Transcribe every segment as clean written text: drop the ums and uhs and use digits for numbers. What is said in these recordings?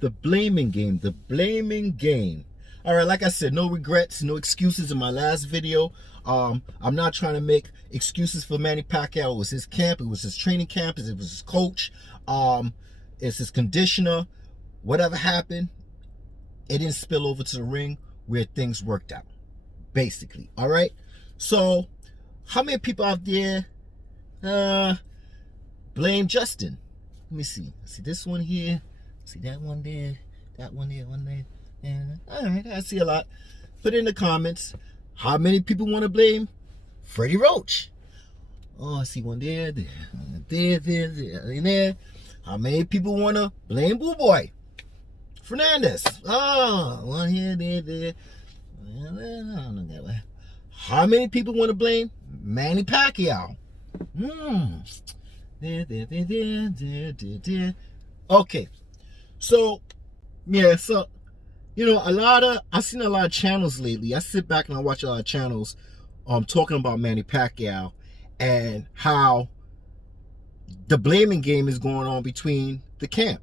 The blaming game, the blaming game. All right, like I said, no regrets, no excuses in my last video. I'm not trying to make excuses for Manny Pacquiao. It was his camp, it was his training camp, it was his coach, it's his conditioner. Whatever happened, it didn't spill over to the ring where things worked out, basically. All right, so how many people out there blame Justin? Let me see. See this one here. See that one there. That one there. One there. And all right, I see a lot. Put in the comments. How many people want to blame Freddie Roach? Oh, I see one there. There, and there. How many people want to blame Boo Boy Fernandez? Oh, one here, there. How many people want to blame Manny Pacquiao? There. Okay, so yeah, so you know, I've seen a lot of channels lately. I sit back and I watch a lot of channels talking about Manny Pacquiao and how the blaming game is going on between the camp.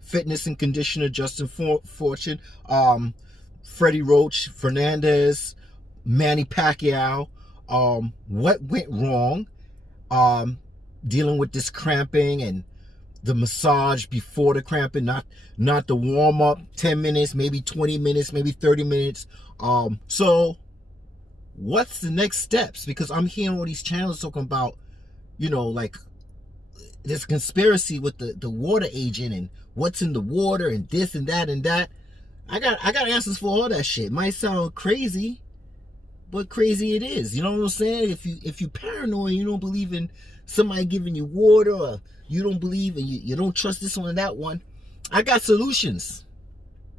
Fitness and conditioner Justin Fortune, Freddie Roach, Fernandez, Manny Pacquiao. What went wrong? Dealing with this cramping and the massage before the cramping, not the warm up 10 minutes, maybe 20 minutes, maybe 30 minutes. So what's the next steps? Because I'm hearing all these channels talking about, you know, like this conspiracy with the water agent and what's in the water and this and that and that. I got answers for all that shit. Might sound crazy, but crazy it is. You know what I'm saying? If you paranoid, you don't believe in somebody giving you water, or you don't believe and you don't trust this one and that one, I got solutions.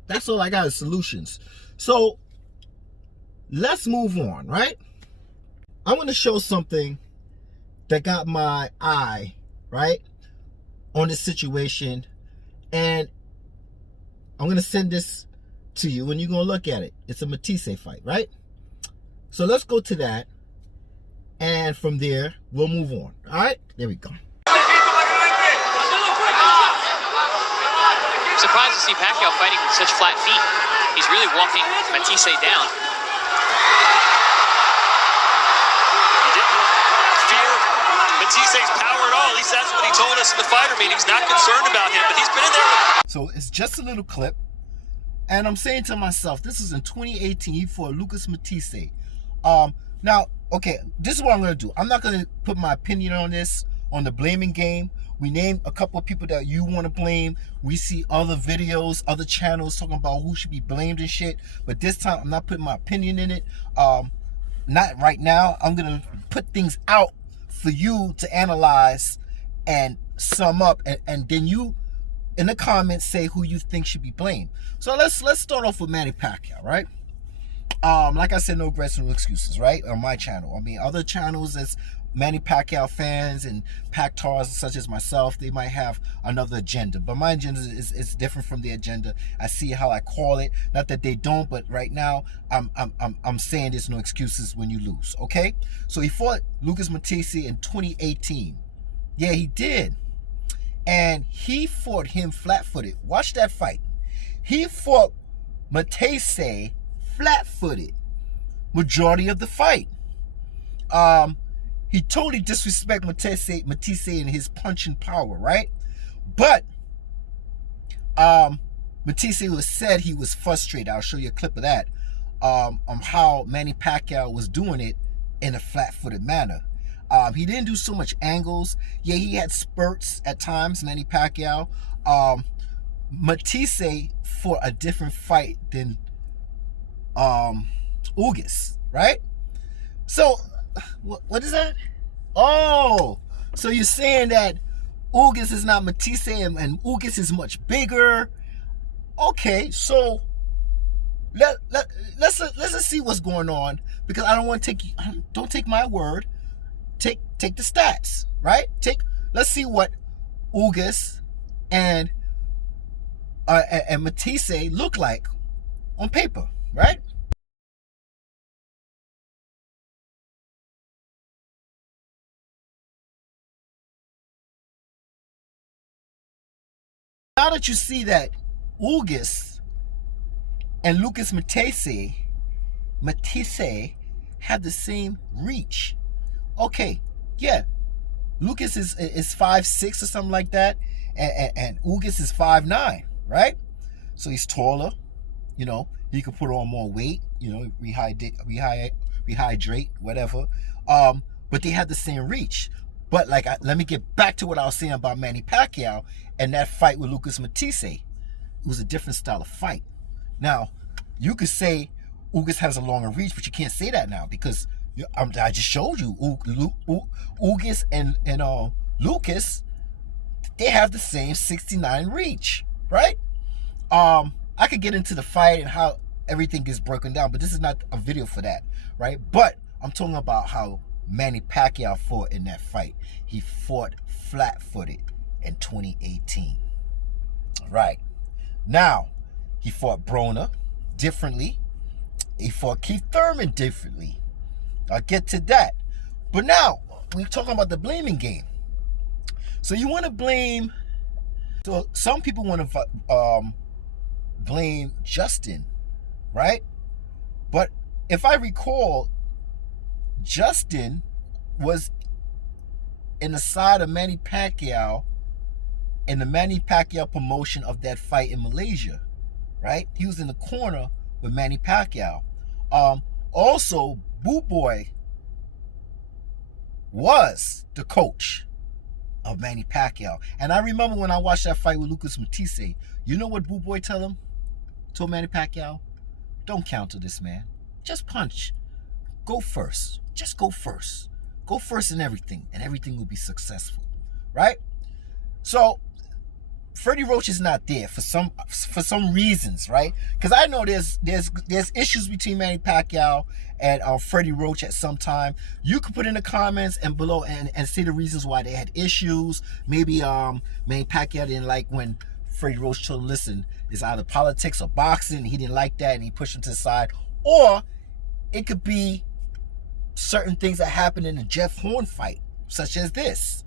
That's all I got is solutions. So let's move on, right? I'm going to show something that got my eye, right, on this situation. And I'm going to send this to you and you're going to look at it. It's a Matthysse fight, right? So let's go to that. And from there, we'll move on. All right? There we go. Surprised to see Pacquiao fighting with such flat feet. He's really walking Matthysse down. He didn't fear Mathisse's power at all. At least that's what he told us in the fighter meeting. He's not concerned about him, but he's been in there. So it's just a little clip. And I'm saying to myself, this is in 2018. He fought Lucas Matthysse. Now, okay, this is what I'm going to do. I'm not going to put my opinion on this, on the blaming game. We named a couple of people that you want to blame. We see other videos, other channels talking about who should be blamed and shit. But this time, I'm not putting my opinion in it. Not right now. I'm going to put things out for you to analyze and sum up. And then you, in the comments, say who you think should be blamed. So let's start off with Manny Pacquiao, right? Like I said, no regrets, no excuses, right? On my channel. I mean, other channels as Manny Pacquiao fans and Pactars such as myself, they might have another agenda. But my agenda is different from the agenda. I see how I call it. Not that they don't, but right now I'm saying there's no excuses when you lose. Okay? So he fought Lucas Matthysse in 2018. Yeah, he did. And he fought him flat-footed. Watch that fight. He fought Matthysse flat-footed majority of the fight. He totally disrespected Matthysse and his punching power, right? But Matthysse was said he was frustrated. I'll show you a clip of that. On how Manny Pacquiao was doing it in a flat-footed manner. He didn't do so much angles. Yeah, he had spurts at times, Manny Pacquiao. Matthysse for a different fight than Ugas, right? So what is that? Oh, so you're saying that Ugas is not Matthysse and Ugas is much bigger. Okay, so let's see what's going on, because I don't want to don't take my word. Take the stats, right? Let's see what Ugas and Matthysse look like on paper, right? that you see that Ugas and Lucas Matthysse have the same reach. Okay, yeah, Lucas is 5'6" or something like that, and Ugas is 5'9", right? So he's taller, you know, he could put on more weight, you know, rehydrate, whatever. But they have the same reach. But like, let me get back to what I was saying about Manny Pacquiao and that fight with Lucas Matthysse. It was a different style of fight. Now, you could say Ugas has a longer reach, but you can't say that now because I just showed you Ugas and Lucas, they have the same 69 reach, right? I could get into the fight and how everything gets broken down, but this is not a video for that, right? But I'm talking about how Manny Pacquiao fought in that fight. He fought flat-footed in 2018. Right. Now, he fought Broner differently. He fought Keith Thurman differently. I'll get to that. But now, we're talking about the blaming game. So you want to blame... So some people want to blame Justin, right? But if I recall, Justin was in the side of Manny Pacquiao in the Manny Pacquiao promotion of that fight in Malaysia, right? He was in the corner with Manny Pacquiao. Also, Boo Boy was the coach of Manny Pacquiao. And I remember when I watched that fight with Lucas Matthysse, you know what Boo Boy told Manny Pacquiao? Don't counter this man. Just punch. Go first. Just go first. Go first in everything, and everything will be successful, right? So Freddie Roach is not there for some reasons, right? Because I know there's issues between Manny Pacquiao and Freddie Roach at some time. You could put in the comments and below and see the reasons why they had issues. Maybe Manny Pacquiao didn't like when Freddie Roach told him, listen, it's either politics or boxing. He didn't like that and he pushed him to the side. Or it could be certain things that happened in the Jeff Horn fight, such as this.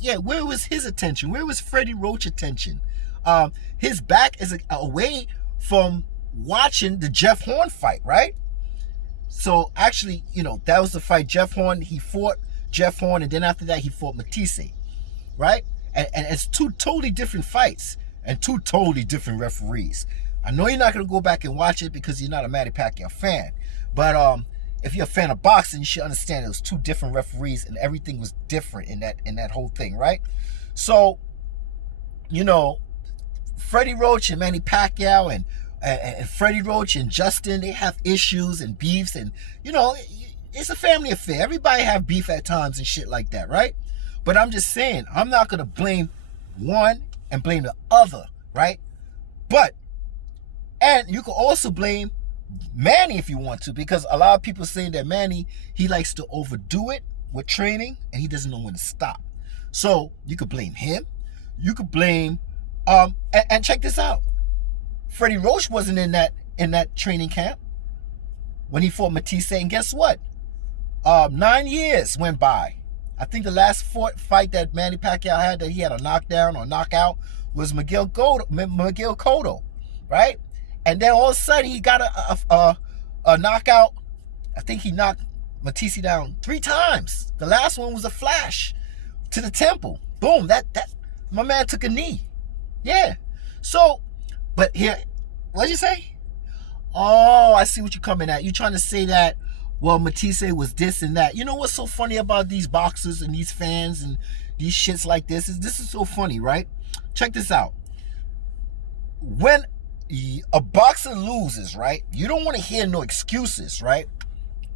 Yeah, where was his attention? Where was Freddie Roach's attention? His back is away from watching the Jeff Horn fight, right? So actually, you know, that was the fight. Jeff Horn, he fought Jeff Horn, and then after that, he fought Matthysse, right? And it's two totally different fights and two totally different referees. I know you're not going to go back and watch it because you're not a Manny Pacquiao fan, but if you're a fan of boxing, you should understand it was two different referees and everything was different in that whole thing, right? So, you know, Freddie Roach and Manny Pacquiao and Freddie Roach and Justin, they have issues and beefs, and, you know, it's a family affair. Everybody have beef at times and shit like that, right? But I'm just saying, I'm not going to blame one and blame the other, right? And you can also blame Manny if you want to, because a lot of people saying that Manny, he likes to overdo it with training and he doesn't know when to stop. So you could blame him. You could blame and check this out. Freddie Roach wasn't in that training camp when he fought Matthysse, and guess what? 9 years went by. I think the last fight that Manny Pacquiao had that he had a knockdown or knockout was Miguel Cotto, right? And then all of a sudden he got a knockout. I think he knocked Matthysse down 3 times. The last one was a flash to the temple. Boom, that my man took a knee. Yeah. So, but here, what'd you say? Oh, I see what you're coming at. You're trying to say that, well, Matthysse was this and that. You know what's so funny about these boxers and these fans and these shits like this is so funny, right? Check this out. When a boxer loses, right, you don't want to hear no excuses, right?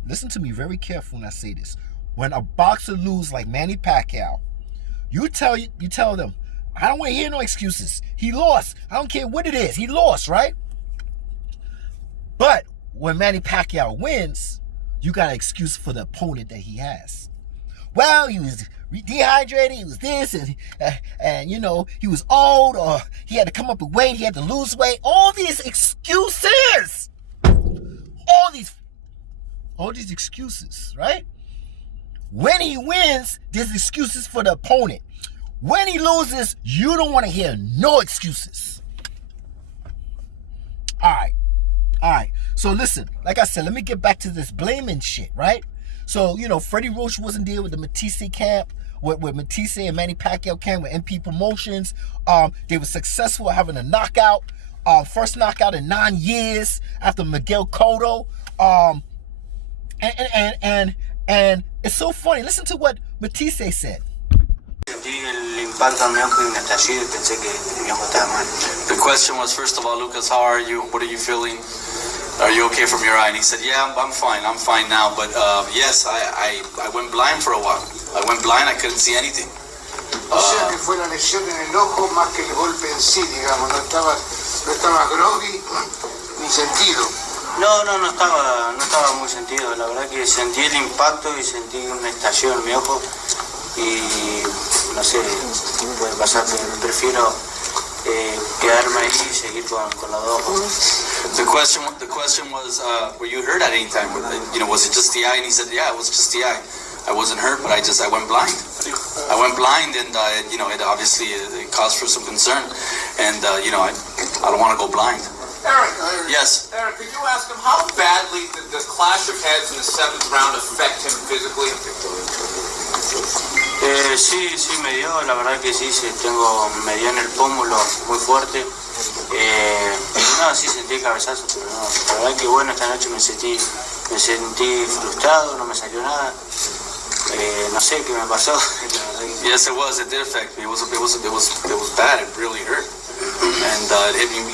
Listen to me very careful when I say this. When a boxer loses like Manny Pacquiao, you tell them, I don't want to hear no excuses. He lost. I don't care what it is. He lost, right? But when Manny Pacquiao wins, you got an excuse for the opponent that he has. Well, he was dehydrated, he was this, and you know, he was old, or he had to come up with weight, he had to lose weight. All these excuses. All these excuses, right? When he wins, there's excuses for the opponent. When he loses, you don't want to hear no excuses. All right. So listen, like I said, let me get back to this blaming shit, right? So, you know, Freddie Roach wasn't there with the Matthysse camp, with Matthysse and Manny Pacquiao camp with MP Promotions. They were successful at having a knockout. First knockout in 9 years after Miguel Cotto. And it's so funny. Listen to what Matthysse said. The question was, first of all, Lucas, how are you? What are you feeling? Are you okay from your eye? And he said, yeah, I'm fine. I'm fine now. But yes, I went blind for a while. I went blind. I couldn't see anything. O sea que fue la lesión en el ojo más que el golpe en sí, digamos. No estaba groggy ni sentido. No estaba muy sentido. La verdad que sentí el impacto y sentí una estación en mi ojo. Y no sé, puede pasar, pero prefiero quedarme ahí y seguir con los ojos. The question was, were you hurt at any time? You know, was it just the eye? And he said, yeah, it was just the eye. I wasn't hurt, but I went blind. I went blind, and you know, it obviously it caused for some concern, and you know, I don't want to go blind. Eric. Yes. Eric, could you ask him how badly did the clash of heads in the 7th round affect him physically? Sí me dio, la verdad que sí, me dio en el pómulo muy fuerte. No, sí sentí cabezazo, pero no, la verdad que bueno, esta noche me sentí frustrado, no me salió nada. No sé qué me pasó. Yes, it did affect me. It was bad. It really hurt, and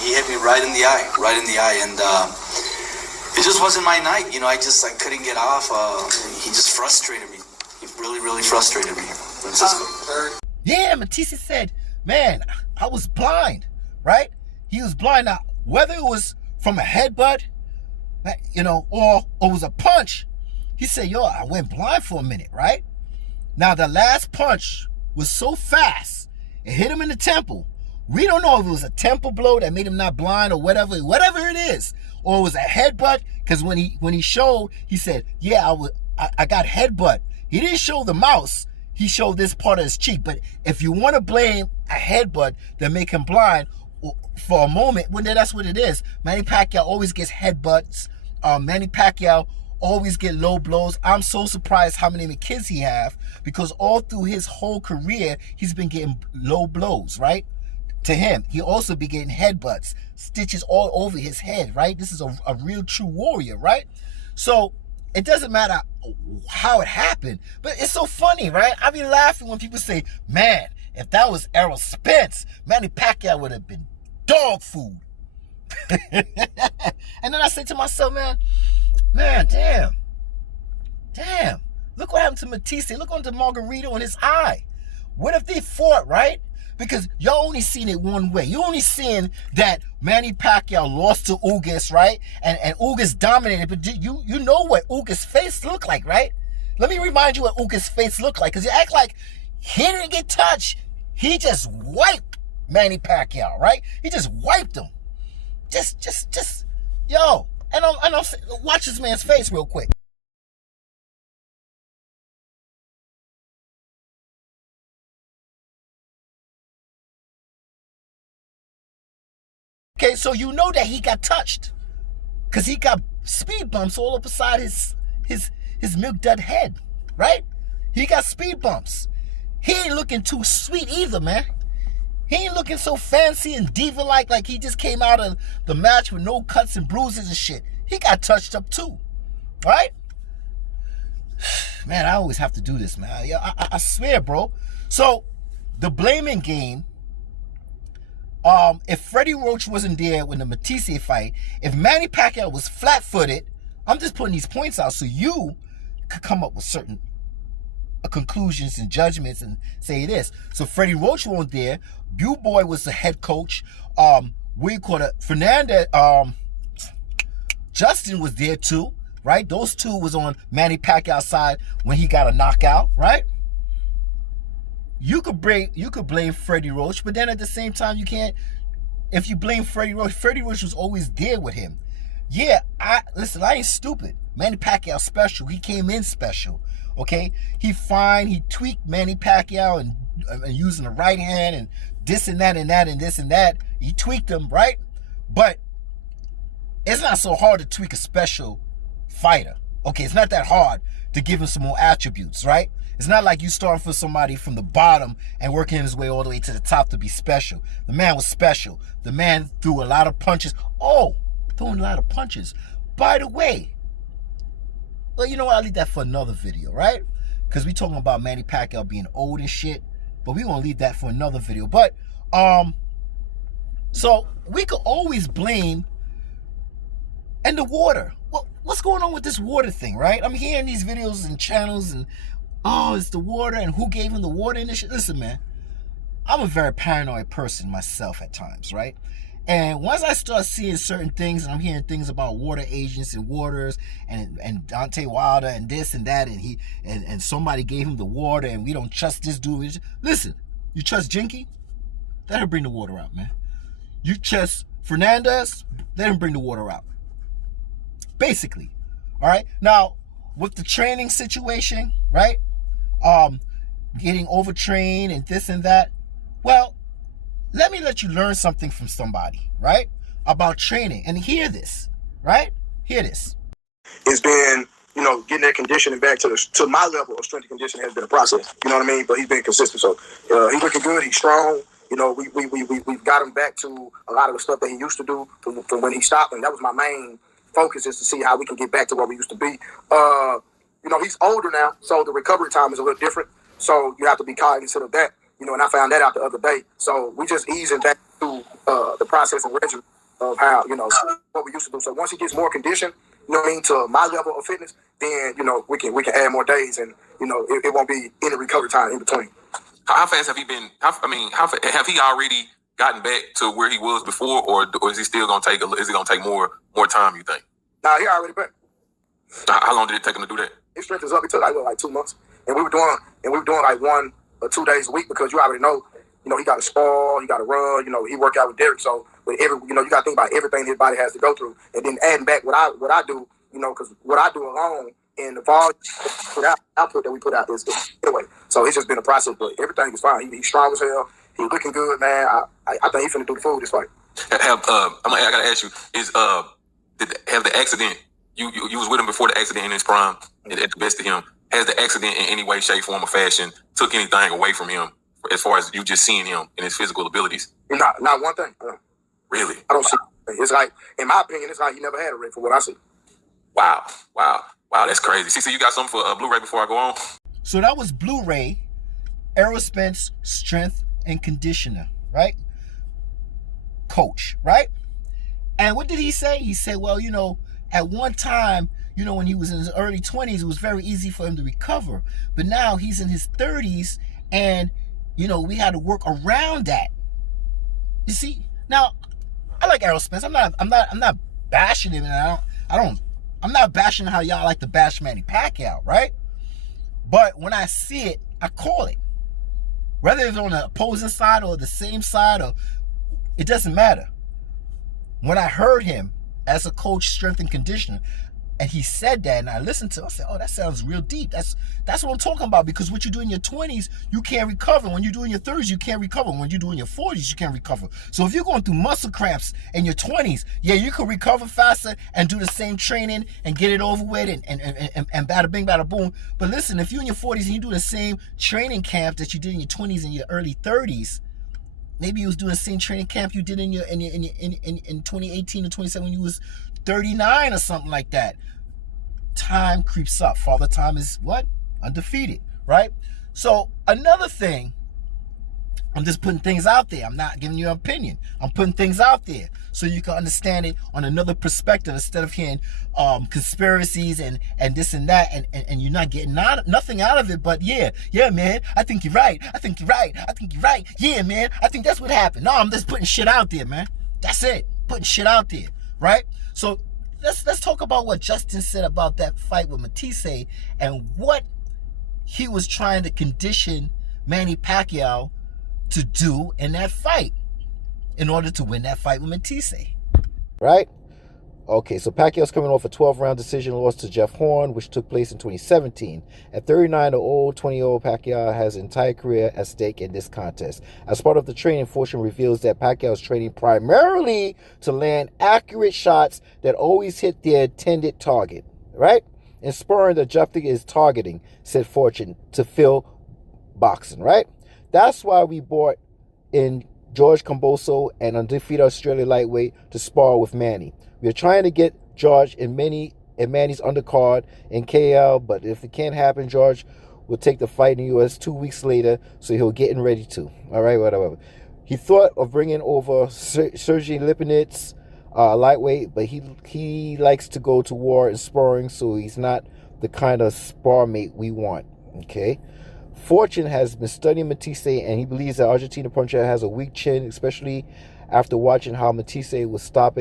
he hit me right in the eye, and it just wasn't my night. You know, I couldn't get off. He just frustrated me. He really frustrated me, Francisco. Yeah, Matthysse said, man, I was blind, right? He was blind. Now, whether it was from a headbutt, you know, or it was a punch, he said, yo, I went blind for a minute, right? Now, the last punch was so fast, it hit him in the temple. We don't know if it was a temple blow that made him not blind or whatever it is, or it was a headbutt, because when he showed, he said, yeah, I got headbutt. He didn't show the mouse. He showed this part of his cheek. But if you want to blame a headbutt that make him blind for a moment, well, then that's what it is. Manny Pacquiao always gets headbutts. Manny Pacquiao always get low blows. I'm so surprised how many kids he have, because all through his whole career, he's been getting low blows, right? To him, he also be getting headbutts, stitches all over his head, right? This is a real true warrior, right? So it doesn't matter how it happened, but it's so funny, right? I be laughing when people say, man, if that was Errol Spence, Manny Pacquiao would have been dog food. And then I say to myself, man, damn, look what happened to Matthysse. Look on the Margarito in his eye. What if they fought, right? Because y'all only seen it one way. You only seen that Manny Pacquiao lost to Ugas, right? And Ugas dominated. But you know what Ugas' face looked like, right? Let me remind you what Ugas' face looked like. Because you act like he didn't get touched. He just wiped Manny Pacquiao, right? He just wiped him. Just, yo. And I'm watch this man's face real quick. Okay, so you know that he got touched, because he got speed bumps all up beside his milk dud head, right? He got speed bumps. He ain't looking too sweet either, man. He ain't looking so fancy and diva-like he just came out of the match with no cuts and bruises and shit. He got touched up too, right? Man, I always have to do this, man. I swear, bro. So, the blaming game, if Freddie Roach wasn't there when the Matthysse fight, if Manny Pacquiao was flat-footed, I'm just putting these points out so you could come up with certain conclusions and judgments and say this. So Freddie Roach wasn't there. Boy was the head coach. Fernandez, Justin was there too, right? Those two was on Manny Pacquiao's side when he got a knockout, right? You could blame Freddie Roach, but then at the same time you can't. If you blame Freddie Roach was always there with him. Yeah, I ain't stupid. Manny Pacquiao special. He came in special. Okay, he tweaked Manny Pacquiao and using the right hand and this and that and that and this and that. He tweaked him, right? But it's not so hard to tweak a special fighter. Okay, it's not that hard to give him some more attributes, right? It's not like you starting for somebody from the bottom and working his way all the way to the top to be special. The man was special. The man threw a lot of punches. Oh, throwing a lot of punches. By the way, well, you know what? I'll leave that for another video, right? Because we talking about Manny Pacquiao being old and shit. But we gonna leave that for another video. But so we could always blame and the water. Well, what's going on with this water thing, right? I'm hearing these videos and channels and it's the water and who gave him the water and this shit. Listen, man, I'm a very paranoid person myself at times, right? And once I start seeing certain things and I'm hearing things about water agents and waters and Deontay Wilder and this and that and somebody gave him the water and we don't trust this dude. Listen, you trust Jinky? Let her bring the water out, man. You trust Fernandez? Let him bring the water out. Basically. All right? Now, with the training situation, right? Getting overtrained and this and that. Well, let you learn something from somebody, right? About training. And hear this, right? Hear this. It's been, getting that conditioning back to my level of strength and conditioning has been a process. You know what I mean? But he's been consistent. So he's looking good. He's strong. We've got him back to a lot of the stuff that he used to do from when he stopped. And that was my main focus, is to see how we can get back to where we used to be. He's older now, so the recovery time is a little different. So you have to be cognizant of that. And I found that out the other day. So we just easing back to the process and regimen of how, what we used to do. So once he gets more conditioned, to my level of fitness, then, we can add more days and, it won't be any recovery time in between. How fast have he been? Have he already gotten back to where he was before, or is he still going to take? Is it going to take more time? You think? Nah, he already back. How long did it take him to do that? His strength is up. It took like 2 months, and we were doing like 1 or 2 days a week, because you already know, he got to spar, he got to run, he work out with Derek. So with you got to think about everything his body has to go through, and then adding back what I do, because what I do alone and the volume output that we put out is anyway. So it's just been a process, but everything is fine. He's strong as hell. He's looking good, man. I think he's finna do the food this fight. I gotta ask you: have the accident? You was with him before the accident in his prime, and at the best of him. Has the accident in any way, shape, form, or fashion took anything away from him as far as you just seeing him and his physical abilities? Not one thing. Really? I don't see. It's like, in my opinion, it's like he never had a rig for what I see. Wow, that's crazy. CC, you got something for Blu-ray before I go on? So that was Blu-ray, Errol Spence Strength and Conditioner, right? Coach, right? And what did he say? He said, well, at one time, when he was in his early 20s, it was very easy for him to recover. But now he's in his 30s, and, we had to work around that. You see? Now, I like Errol Spence. I'm not bashing him, and I'm not bashing how y'all like to bash Manny Pacquiao, right? But when I see it, I call it. Whether it's on the opposing side or the same side, it doesn't matter. When I heard him as a coach, strength and conditioner, and he said that, and I listened to it, I said, oh, that sounds real deep. That's what I'm talking about, because what you do in your 20s, you can't recover. When you do in your 30s, you can't recover. When you do in your 40s, you can't recover. So if you're going through muscle cramps in your 20s, yeah, you can recover faster and do the same training and get it over with and bada bing, bada boom. But listen, if you're in your 40s and you do the same training camp that you did in your 20s and your early 30s, maybe you was doing the same training camp you did in 2018 or 27 when you was 39 or something like that. Time creeps up. Father Time is what? Undefeated, right? So another thing I'm just putting things out there. I'm not giving you an opinion. I'm putting things out there so you can understand it on another perspective instead of hearing conspiracies and this and that, and you're not getting nothing out of it. But yeah, man, I think you're right. I think you're right. I think you're right. Yeah, man, I think that's what happened. No, I'm just putting shit out there, man. That's it. Putting shit out there, right? So let's talk about what Justin said about that fight with Matthysse and what he was trying to condition Manny Pacquiao to do in that fight in order to win that fight with Matthysse. Right? Okay, so Pacquiao's coming off a 12-round decision loss to Jeff Horn, which took place in 2017. At 39, the old 20-year-old Pacquiao has an entire career at stake in this contest. As part of the training, Fortune reveals that Pacquiao is training primarily to land accurate shots that always hit their intended target. Right? And sparring, the objective is targeting, said Fortune, to fill boxing. Right? That's why we brought in George Camboso, an undefeated Australian lightweight, to spar with Manny. We are trying to get George and Manny's undercard in KL, but if it can't happen, George will take the fight in the U.S. 2 weeks later, so he'll get ready to. All right, whatever. He thought of bringing over Sergey Lipinets, lightweight, but he likes to go to war in sparring, so he's not the kind of spar mate we want. Okay. Fortune has been studying Matthysse, and he believes that Argentina puncher has a weak chin, especially after watching how Matthysse was stopped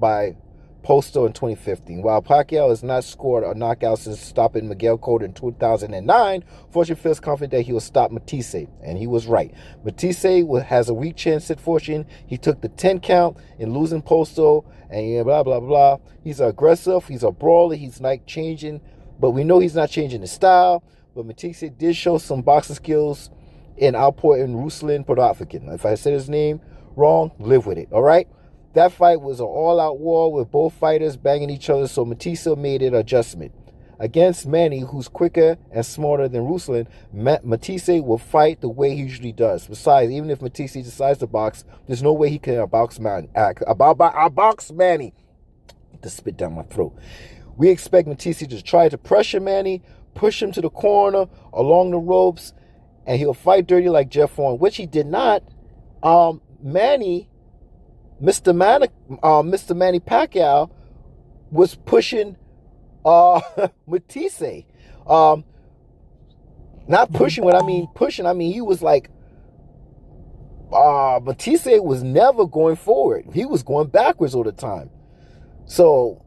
by Posto in 2015. While Pacquiao has not scored a knockout since stopping Miguel Cotto in 2009, Fortune feels confident that he will stop Matthysse, and he was right. Matthysse has a weak chin, said Fortune. He took the 10 count in losing Posto, and blah, blah, blah. He's aggressive, he's a brawler, he's not changing, but we know he's not changing his style. But Matthysse did show some boxing skills in outputting Ruslan Podolfkin. If I said his name wrong, live with it, all right? That fight was an all-out war with both fighters banging each other, so Matthysse made an adjustment. Against Manny, who's quicker and smarter than Ruslan, Matthysse will fight the way he usually does. Besides, even if Matthysse decides to box, there's no way he can outbox Manny. To spit down my throat. We expect Matthysse to try to pressure Manny, push him to the corner along the ropes, and he'll fight dirty like Jeff Horn, which he did not. Manny, Mr. Manny Pacquiao was pushing Matthysse. Not pushing, what I mean pushing, I mean he was like, Matthysse was never going forward. He was going backwards all the time. So,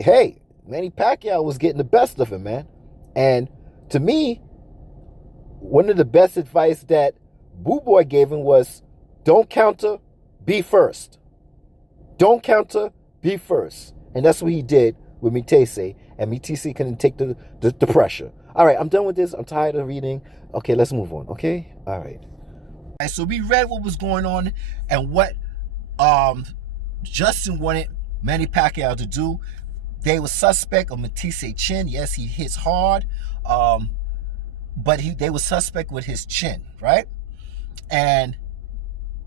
hey, Manny Pacquiao was getting the best of him, man. And to me, one of the best advice that Boo Boy gave him was, don't counter, be first. Don't counter, be first. And that's what he did with Matthysse, and Matthysse couldn't take the pressure. All right, I'm done with this. I'm tired of reading. Okay, let's move on, okay? All right. So we read what was going on and what Justin wanted Manny Pacquiao to do. They were suspect of Matthysse chin. Yes, he hits hard, but they were suspect with his chin, right? And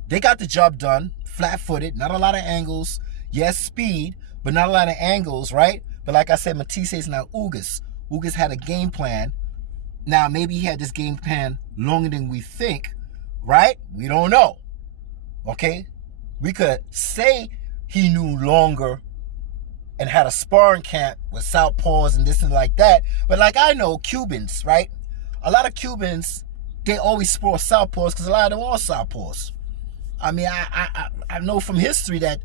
they got the job done, flat-footed, not a lot of angles. Yes, speed, but not a lot of angles, right? But like I said, Matthysse is not Ugas. Ugas had a game plan. Now, maybe he had this game plan longer than we think, right? We don't know, okay? We could say he knew longer and had a sparring camp with southpaws and this and like that. But like I know Cubans, right? A lot of Cubans, they always spar southpaws because a lot of them are southpaws. I mean, I know from history that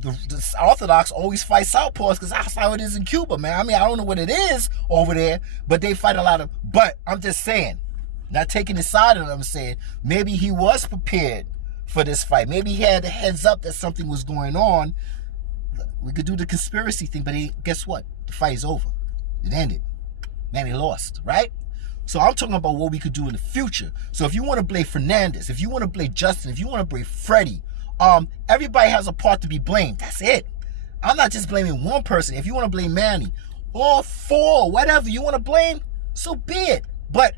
the Orthodox always fight southpaws because that's how it is in Cuba, man. I mean, I don't know what it is over there, but they fight a lot of... But I'm just saying, not taking the side of it, I'm saying, maybe he was prepared for this fight. Maybe he had a heads up that something was going on. We could do the conspiracy thing, but guess what? The fight is over. It ended. Manny lost, right? So I'm talking about what we could do in the future. So if you want to blame Fernandez, if you want to blame Justin, if you want to blame Freddie, everybody has a part to be blamed. That's it. I'm not just blaming one person. If you want to blame Manny, all four, whatever you want to blame, so be it. But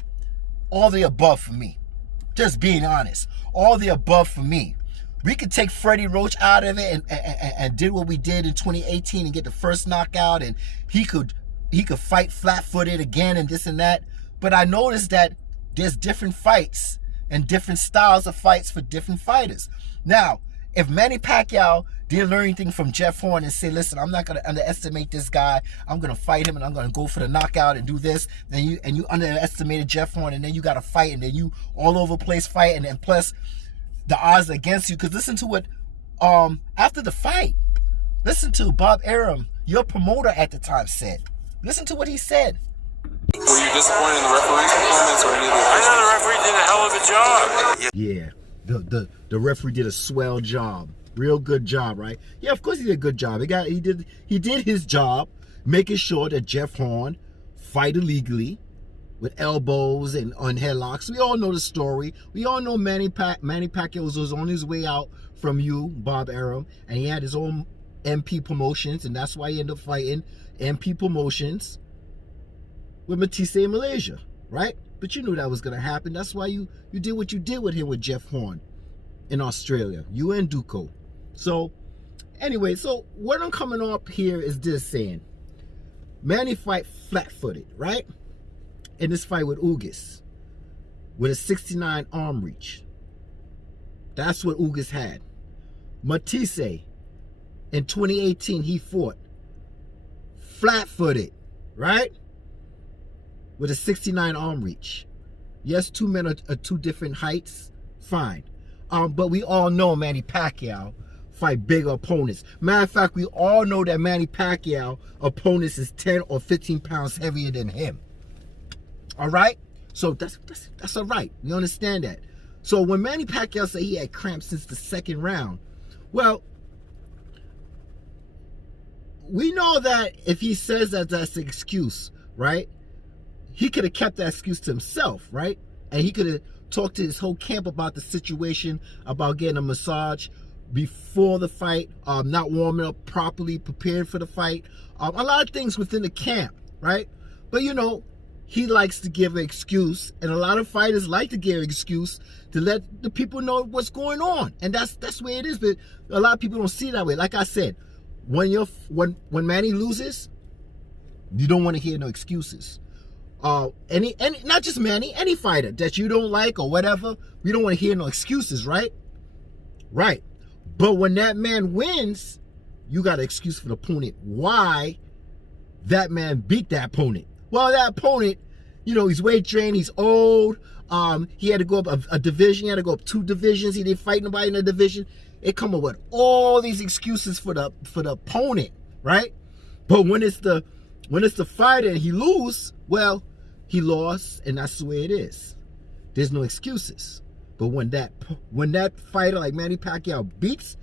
all the above for me. Just being honest. All the above for me. We could take Freddie Roach out of it and did what we did in 2018 and get the first knockout, and he could fight flat-footed again and this and that. But I noticed that there's different fights and different styles of fights for different fighters. Now, if Manny Pacquiao didn't learn anything from Jeff Horn and say, listen, I'm not going to underestimate this guy. I'm going to fight him and I'm going to go for the knockout and do this. And you underestimated Jeff Horn, and then you got to fight, and then you all over the place fight, and then plus the odds are against you. Because listen to what, after the fight, listen to Bob Arum, your promoter at the time, said. Listen to what he said. Were you disappointed in the referee's performance or any of the? I thought the referee did a hell of a job. Yeah, the referee did a swell job. Real good job, right? Yeah, of course he did a good job. He did his job, making sure that Jeff Horn fight illegally with elbows and on headlocks. We all know the story. We all know Manny Pacquiao was on his way out from you, Bob Arum, and he had his own MP Promotions, and that's why he ended up fighting MP Promotions with Matthysse in Malaysia, right? But you knew that was gonna happen. That's why you did what you did with him with Jeff Horn in Australia, you and Duco. So anyway, so what I'm coming up here is this saying, Manny fight flat-footed, right? In this fight with Ugas, with a 69 arm reach. That's what Ugas had. Matthysse, in 2018, he fought flat-footed, right? With a 69 arm reach. Yes, two men are two different heights, fine. But we all know Manny Pacquiao fight bigger opponents. Matter of fact, we all know that Manny Pacquiao opponents is 10 or 15 pounds heavier than him. All right? So that's all right. We understand that. So when Manny Pacquiao said he had cramps since the second round, well, we know that if he says that that's an excuse, right? He could have kept that excuse to himself, right? And he could have talked to his whole camp about the situation, about getting a massage before the fight, not warming up properly, prepared for the fight. A lot of things within the camp, right? But you know, he likes to give an excuse, and a lot of fighters like to give an excuse to let the people know what's going on. And that's the way it is, but a lot of people don't see it that way. Like I said, when Manny loses, you don't want to hear no excuses. Any not just Manny, any fighter that you don't like or whatever, we don't want to hear no excuses, right? Right. But when that man wins, you got an excuse for the opponent why that man beat that opponent. Well, that opponent, you know, he's weight trained, he's old, he had to go up a division, he had to go up 2 divisions, he didn't fight nobody in the division. It come up with all these excuses for the opponent, right? But when it's the fighter and he lose, well, he lost, and that's the way it is. There's no excuses. But when that fighter like Manny Pacquiao beats,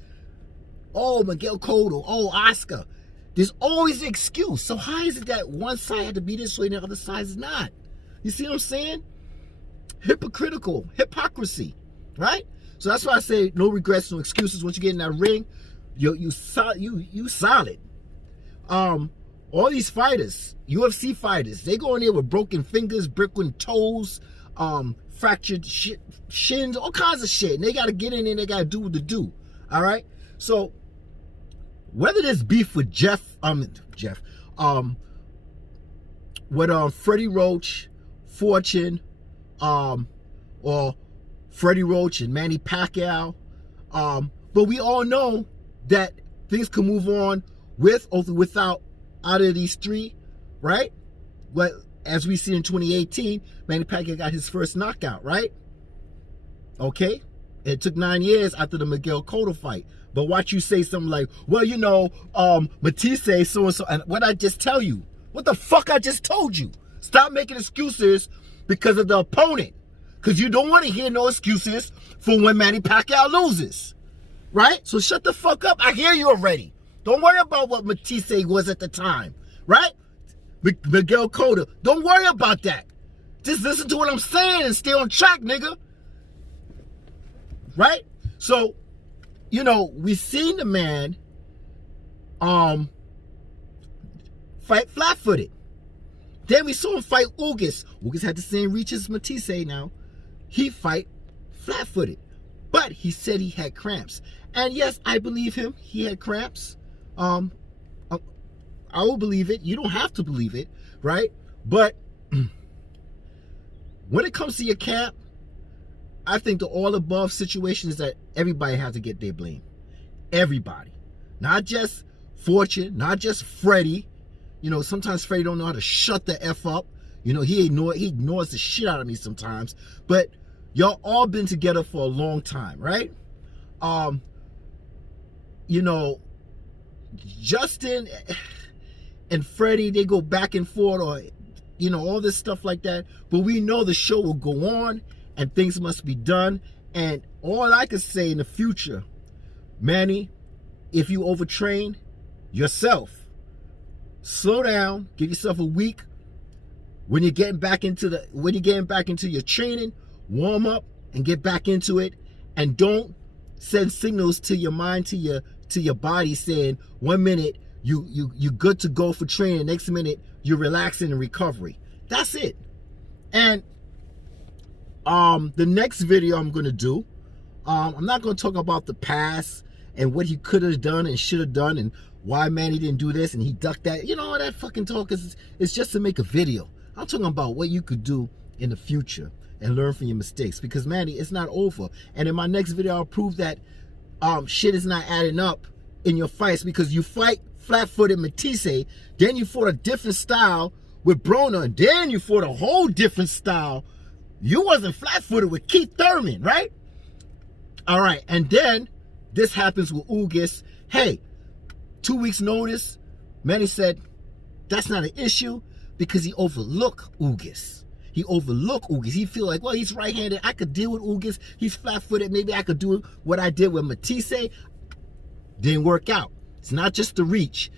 oh, Miguel Cotto, oh, Oscar, there's always an excuse. So how is it that one side had to be this way and the other side is not? You see what I'm saying? Hypocrisy, right? So that's why I say no regrets, no excuses. Once you get in that ring, you solid. All these fighters, UFC fighters, they go in there with broken fingers, broken toes, fractured shins, all kinds of shit. And they got to get in there and they got to do what to do. All right? So, whether there's beef with with Freddie Roach, Fortune, or Freddie Roach and Manny Pacquiao, but we all know that things can move on with or without out of these 3, right? But as we see in 2018, Manny Pacquiao got his first knockout, right? Okay? It took 9 years after the Miguel Cotto fight. But watch you say something like, well, you know, Matthysse, so-and-so, and what I just tell you? What the fuck I just told you? Stop making excuses because of the opponent. Because you don't want to hear no excuses for when Manny Pacquiao loses. Right? So shut the fuck up. I hear you already. Don't worry about what Matthysse was at the time. Right? Miguel Cotto. Don't worry about that. Just listen to what I'm saying and stay on track, nigga. Right? So, you know, we seen the man fight flat-footed. Then we saw him fight Ugas. Ugas had the same reach as Matthysse now. He fight flat-footed. But he said he had cramps. And yes, I believe him. He had cramps. I will believe it. You don't have to believe it, right? But when it comes to your camp, I think the all above situation is that everybody has to get their blame. Everybody. Not just Fortune, not just Freddie. You know, sometimes Freddie don't know how to shut the F up. You know, he ignores the shit out of me sometimes. But y'all all been together for a long time, right? You know, Justin and Freddie, they go back and forth, or, you know, all this stuff like that. But we know the show will go on and things must be done. And all I can say in the future, Manny, if you overtrain yourself, slow down, give yourself a week. When you're getting back into your training, warm up and get back into it. And don't send signals to your mind, to your body, saying 1 minute you good to go for training, next minute you're relaxing and recovery. That's it. And the next video I'm gonna do, I'm not gonna talk about the past and what he could have done and should have done and why Manny didn't do this and he ducked that. You know, all that fucking talk is just to make a video. I'm talking about what you could do in the future and learn from your mistakes, because Manny, it's not over. And in my next video, I'll prove that shit is not adding up in your fights, because you fight Flatfooted Matthysse, then you fought a different style with Broner, and then you fought a whole different style. You wasn't flat-footed with Keith Thurman, right? All right, and then this happens with Ugis. Hey, 2 weeks notice, Manny said that's not an issue because he overlooked Ugis. He overlooked Ugis. He feel like, well, he's right-handed. I could deal with Ugis. He's flat-footed. Maybe I could do what I did with Matthysse. Didn't work out. It's not just the reach.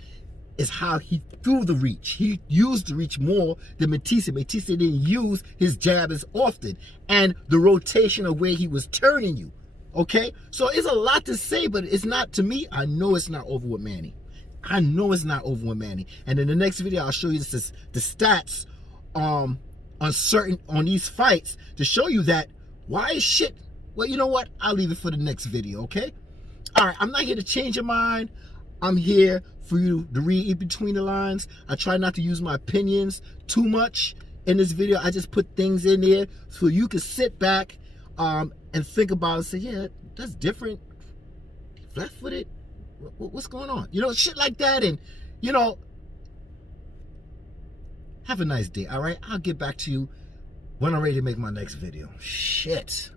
It's how he threw the reach. He used the reach more than Matthysse. Matthysse didn't use his jab as often. And the rotation of where he was turning you. Okay? So it's a lot to say, but it's not, to me, I know it's not over with Manny. I know it's not over with Manny. And in the next video, I'll show you the stats on these fights to show you that why is shit. Well, you know what? I'll leave it for the next video, okay? All right, I'm not here to change your mind. I'm here for you to read in between the lines. I try not to use my opinions too much in this video. I just put things in there so you can sit back and think about it and say, yeah, that's different. Flat-footed? What's going on? You know, shit like that. And, you know, have a nice day, all right? I'll get back to you when I'm ready to make my next video. Shit.